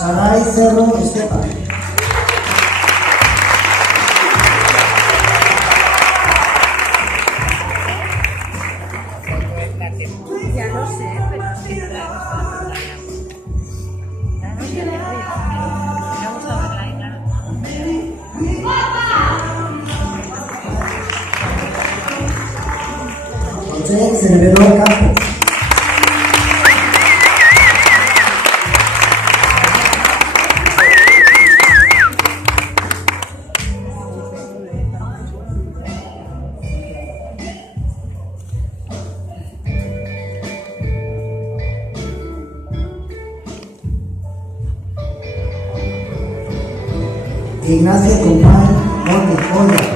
Saray Cerro Estepa. Ya lo sé, pero es que claro, está la pantalla. Claro, ya le vamos a verla ahí, claro. José Cervero Campos. Ignacio Compán Montes Oya.